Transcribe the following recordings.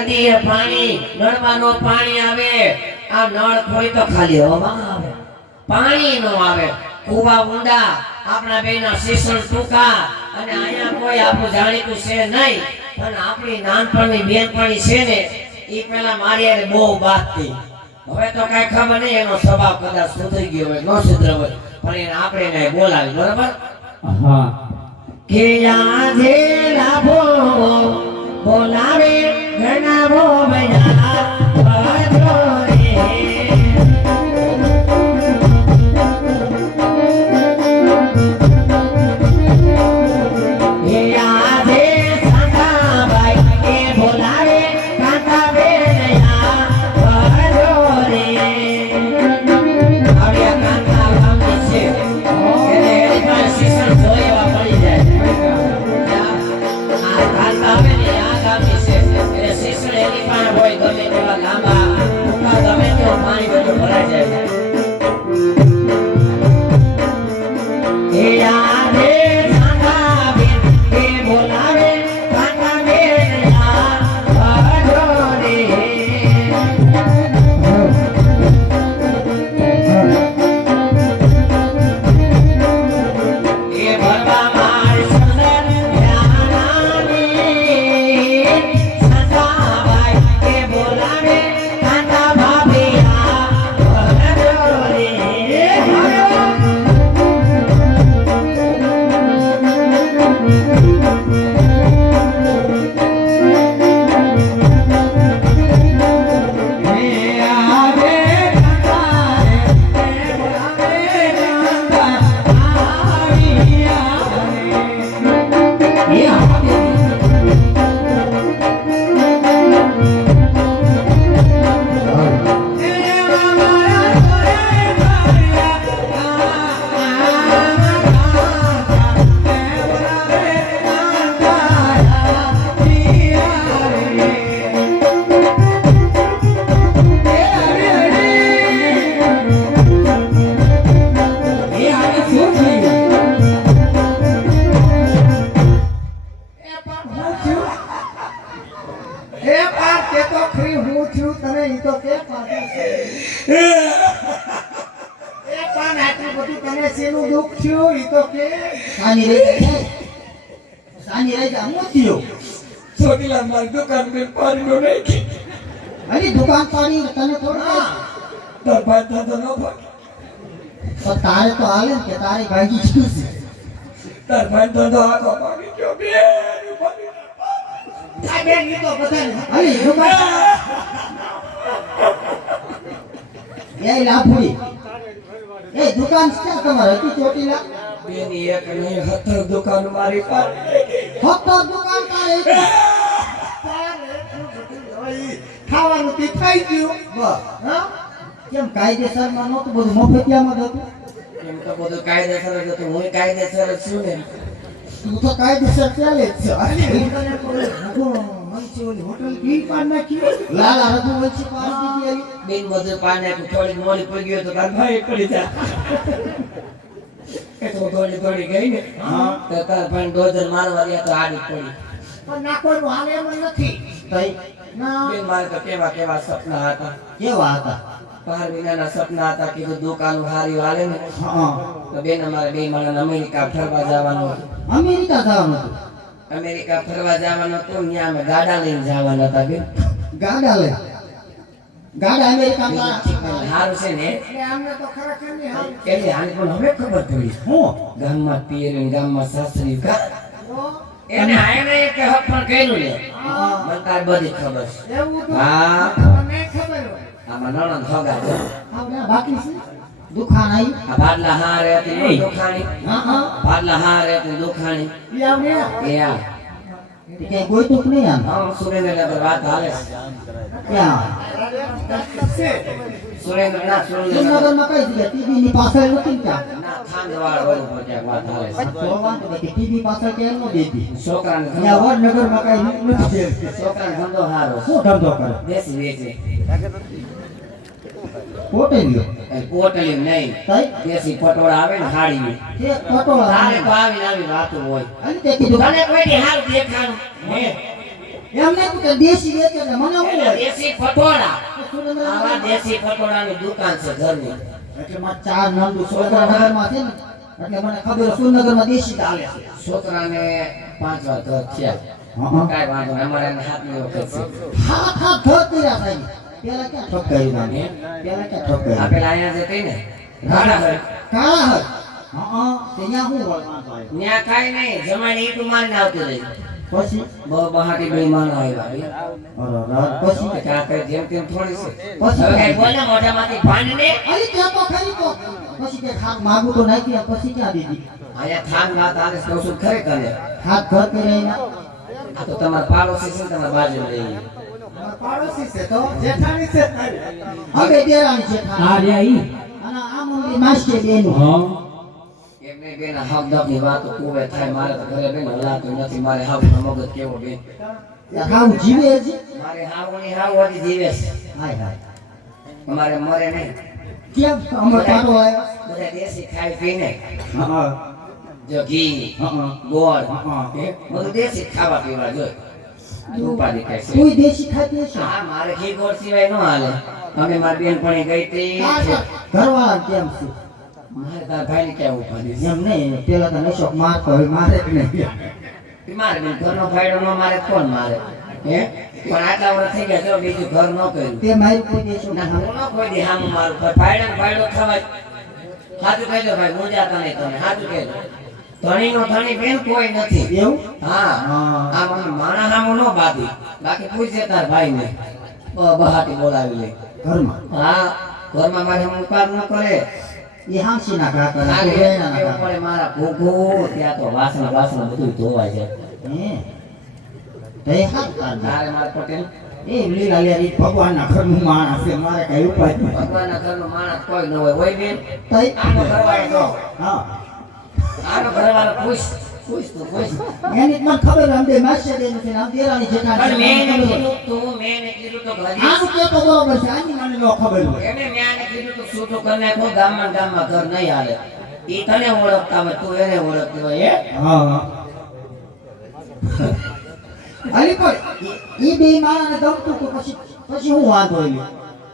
નદીએ પાણી નળમાંનો પાણી આવે આ નળ ખોલી તો ખાલી હવા આવે પાણી નો આવે કુવા ઊંડા આપણા બેના શીશલ ટૂંકા અને અહીંયા કોઈ આપણું જાણીતું છે નહીં પણ આપણી નાનપણની બેનપણી છે ને એ પેલા મારી હારે બહુ બાતતી હવે તો કઈ ખબર નહીં એનો સ્વભાવ કદાચ સુધરી ગયો હોય ન સુધરે હોય પણ એને આપણે એને બોલાવી બરાબર હા કે આજે લાભો બોલાવે ઘણા બો બયા બાજો રે એ આજે સાંગા ભાઈ કે બોલાવે કાકા બેયા બાજો રે આવ્યા કાકા ગામની છે એને એમાં શીશલ જોઈવા પડી જાય આ કાકા આવે ને આ ગામની છે એને શીશલ એની પાસે હોય ગમે તેવા લાંબા ટૂંકા ગમે તેવો પાણી બધું ભરાઈ જાય એ આજે સાંગા બેન કે બોલાવે કાકા બેયા બાજો રે એ ભરવા માર સુંદર યાનાની સાંગા ભાઈ કે બોલાવે કાકા ભાભીયા બાજો રે छोटीला मार दुकान में पानी नो नहीं की अरे दुकान पानी तने थोड़ा तो बात तो नो भाग पर तारे तो आले के तारे भागी छूस तार भाई तो आको पानी क्यों बे आ बे ये तो बता अरे दुकान ये लापुरी ए दुकान क्या तुम्हारे तू छोटीला बेनी एक नहीं हत्तर दुकान मारी पर हत्तर दुकान तारे ખાવાનું તે થઈ ગયું હા કેમ કાયદેસર માં નહોતું બધું મફતિયામાં જ હતું એમ તો બધું કાયદેસર જ હતું હું કાયદેસર જ છું ને તું તો કાયદેસર ચાલે જ છે અરે તને કોઈ મનસી ઓલી હોટલ કી પાર નાખી લાલા રઘુ વંશી પાર દીધી આવી બિન બધું પાને થોડી મોડી પડી ગયો તો તાર ભાઈ પડી જા એ તો થોડી ગઈ ને હા તો તાર ભાઈ ડોઝર મારવા ગયા તો આડી પડી પણ ના કોઈનું હાલે એમ નથી તઈ ના બેન મારે તો કેવા સપના હતા કેવા હતા 12 મહિનાના સપના હતા કે દુકાન હારી હાલે ને હા તો બેન અમારે બે માણસ અમેરિકા ફરવા જવાનું હતું અમેરિકા જવાનું હતું અમેરિકા ફરવા જવાનું હતું ત્યાં અમે ગાડા લઈને જવાના હતા બેન ગાડા લે ગાડા અમેરિકામાં હારું છે ને એટલે અમને તો ખરેખર નહીં હાલ એટલે આને પણ હવે ખબર પડી હું ગામમાં પિયર ગામમાં સાસરી એને આયને એક હક પણ કર્યું ને મને તાર બધી ખબર છે એવું તો હા મને ખબર હોય આમાં નણંદ હગા છે આપણે બાકી છે દુકાન આવી આ ભાડલા હારે હતી દુખાણી હા હા ભાડલા હારે હતી દુખાણી ઈ આવને એ આ એ ક્યાંય ગોઈતું જ નહીં આમ હા સુરેન્દ્રનગર વાત હાલે છે. ક્યાં સુરેન્દ્રનાથ સુરેન્દ્રનગરમાં કઈ જગ્યાએ ટીવી ની પાછળ નથી ને ત્યાં ના ખાંડવાળ રોડ ઉપર ક્યાંક વાત હાલે છે. તો વાંધો નહીં ટીવી પાછળ કેમ ન દેતી છોકરાને અહીંયા વડનગરમાં કઈ નથી છોકરાને ધંધો સારો છે. શું ધંધો કરે દેશી વેચે કોટેલીઓ કોટલી નહીં કઈ દેશી પટોળા આવે ને હાડી તે પટોળા તારે તો આવીને આવી વાતો હોય અને તે કીધું તને કોઈ દી હાલ દેખાડું હે એમને કે દેશી વેચે એટલે મને શું એટલે હોય દેશી પટોળા સુરેન્દ્રનગર આવા દેશી પટોળાની દુકાન છે ઘરની એટલે માં ચાર નંદુ સુરેન્દ્રનગરમાં છે ને એટલે મને ખબર સુરેન્દ્રનગરમાં દેશી ચાલે છે છોકરાને 5 વાર ઘર થયા હા કાંઈ વાંધો નહીં અમારે એને હાથની વખત છે હા ઘર કર્યા થાય પેલા ક્યાં ઠપકાયું નામ પેલા ક્યાં આ ઠપકાયું પેલા અહીંયા જે કહી ને રાણા ઘર કાળા હર હા તે ત્યાં શું હોય વાંધો આવ્યો ત્યાં કાંઈ નહીં જમાઈને ઈંટું મારીને આવતી રહી પછી બહાટી બે માનો આવ્યા પછી ક્યાં કઈ જેમ તેમ થોડી છે પછી હવે કઈ બોલે મોઢામાંથી ભાંડને અરે ત્યાં તો ખરી તો પછી કે ખાક માગું તો નાખી પછી ક્યાં દીધી અહીંયા થાન વાત આલે તો શું ખરેખર ને હાથ ઘર કરે એના આ તો તમારા પાડોશી છે ને તમારા બાજુ રહી પાડોશી છે તો જેઠાણી છે હવે દેરાણી છે આ રહ્યા ઈ અને આ મંદિર માસી બેનું હા એમને બેના હકદકની વાતો કુવે થાય મારે તો ઘરે બેન હલાતું નથી મારે હાવનો મગજ કેવો બેન હાવ જીવે છે મારે હાવની હાવ હજી જીવે છે હાય હાય અમારે મરે નહીં કેમ અમર પાડો આવ્યો બધા દેશી ખાઈ પીને હા જો ઘી હા ગોળ હા. બધું દેશી ખાવા પીવા જોઈએ ઉપાધિ કઈ છે કોઈ દેશી ખાતી હશે હા મારે ઘી ગોળ સિવાય ન હાલે અમે મારી બેનપણી ગઈ હતી ઘરવાળા કેમ છે મારે તારા ભાઈને કેવું ઉપાધિ છે એમ નહીં પેલા તો નશો મારતો હોય મારે જ નહીં મારે બેન ઘરનો ફાયદો ન મારે કોણ મારે હે પણ આટલા વર્ષ થઈ ગયા જો બીજું ઘર ન કર્યું તે મારી કોઈ દેશો ના હું ન કોઈ દી હામું મારું ફાયદો ને ફાયદો થવાય સાચું કહેજો ભાઈ મૂંઝાતા નહીં તમે સાચું કહેજો ધણીનો ધણી બેન કોઈ નથી એવું હા હા. આ મને માણા હામું ન બાંધી બાકી પૂછે તાર ભાઈને બહાટી બોલાવી લે ઘરમાં હા ઘરમાં મારે મુકામ ન કરે એ હાંસી ના ઘા કરે ખાલી કોઈ ના એવું ઘા પડે મારા ભૂખું ત્યાં તો વાસણ બધું ધોવાય છે હે તે હાથ કાઢ તારે મારા પટેલ એ લીલા લેરી ભગવાનના ઘરનું માણસ છે મારે કઈ ઉપાય નહીં ભગવાનના ઘરનું માણસ કોઈ ન હોય બેન તઈ આનો ઘરવાળો તો હા આનો ઘરવાળો પૂછ તો પૂછ એની જ મને ખબર અંબે માસે દેનું છે આમ દેરાની પણ જેઠાણી મેં એને કીધું તો ઘરે આનું કે તો બરોબર છે આની મને ન ખબર હોય એને મેં એને કીધું તો શું તો કરી નાખો ગામમાં ઘર નહીં હાલે ઈ તને ઓળખતા હોય તું એને ઓળખતી હોય હે હા અલી પણ ઈ બે માણસને ગમતું તો પછી હું વાંધો આવ્યો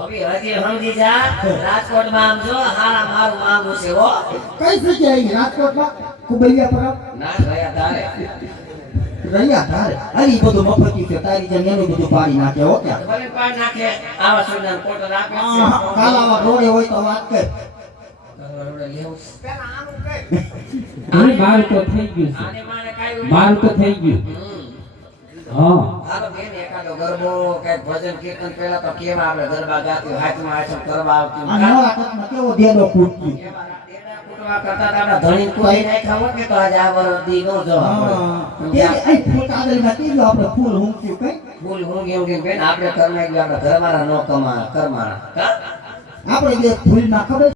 હવે હજી સમજી જા રાજકોટમાં આમ જો હારા મારું માંગુ છે હો કઈ જગ્યાએ આવી રાજકોટમાં કુબલિયા પર ના રહ્યા તારે રહ્યા તારે અરે ઈ બધું મફતી છે તારી જેમ એનું બધું પાડી નાખે હો ક્યાં ભલે પાડ નાખે આવા સુંદર ફોટો રાખે છે કાલાવા રોડે હોય તો વાત કર ઘરવાળો લેવું છે. આને બાર તો થઈ ગયું છે આને માને કાંઈ બાર તો થઈ ગયું હા હાલો બેન એકાદો ગરબો કઈક ભજન કીર્તન પેલા તો કેવા આપણે ગરબા ગાતી હાથમાં હાથમાં કરવા આવતી આ નવા ટકમાં કેવો દેડો કૂદતી એવા તેના કુટવા કરતા તા આપણા ધણી કોઈ નાખ્યા હોત ને તો આજે આ વરદી નો જવાબ તે આ ફૂલ કાગળમાં કેવું આપણે ફૂલ હુંક્યું કઈ ફૂલ ઊંઘી ઊંઘી બેન આપણે ઘરમાં ગયું આપણા ઘરવાળા નો કમા કરમાણા કા આપણે જે ફૂલમાં ખબર